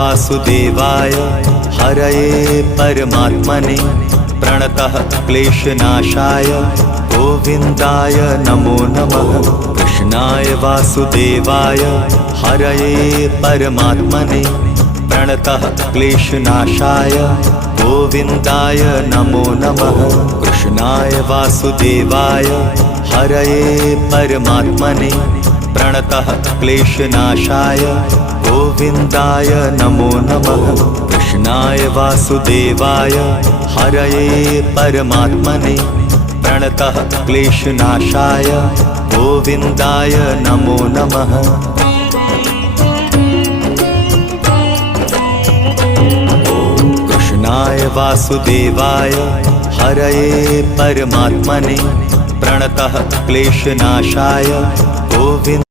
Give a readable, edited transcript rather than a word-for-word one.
वासुदेवाय हरये परमात्मने प्रणतः क्लेशनाशाय गोविन्दाय नमो नमः। कृष्णाय वासुदेवाय हरये परमात्मने प्रणतः क्लेशनाशाय गोविन्दाय नमो नमः। कृष्णाय वासुदेवाय हरये परमात्मने प्रणतः क्लेशनाशाय गोविन्दाय नमो नमः। कृष्णाय वासुदेवाय हरये परमात्मने प्रणतः क्लेशनाशाय गोविन्दाय नमो नमः। कृष्णाय वासुदेवाय हरये परमात्मने प्रणतः क्लेशनाशाय गोविन्द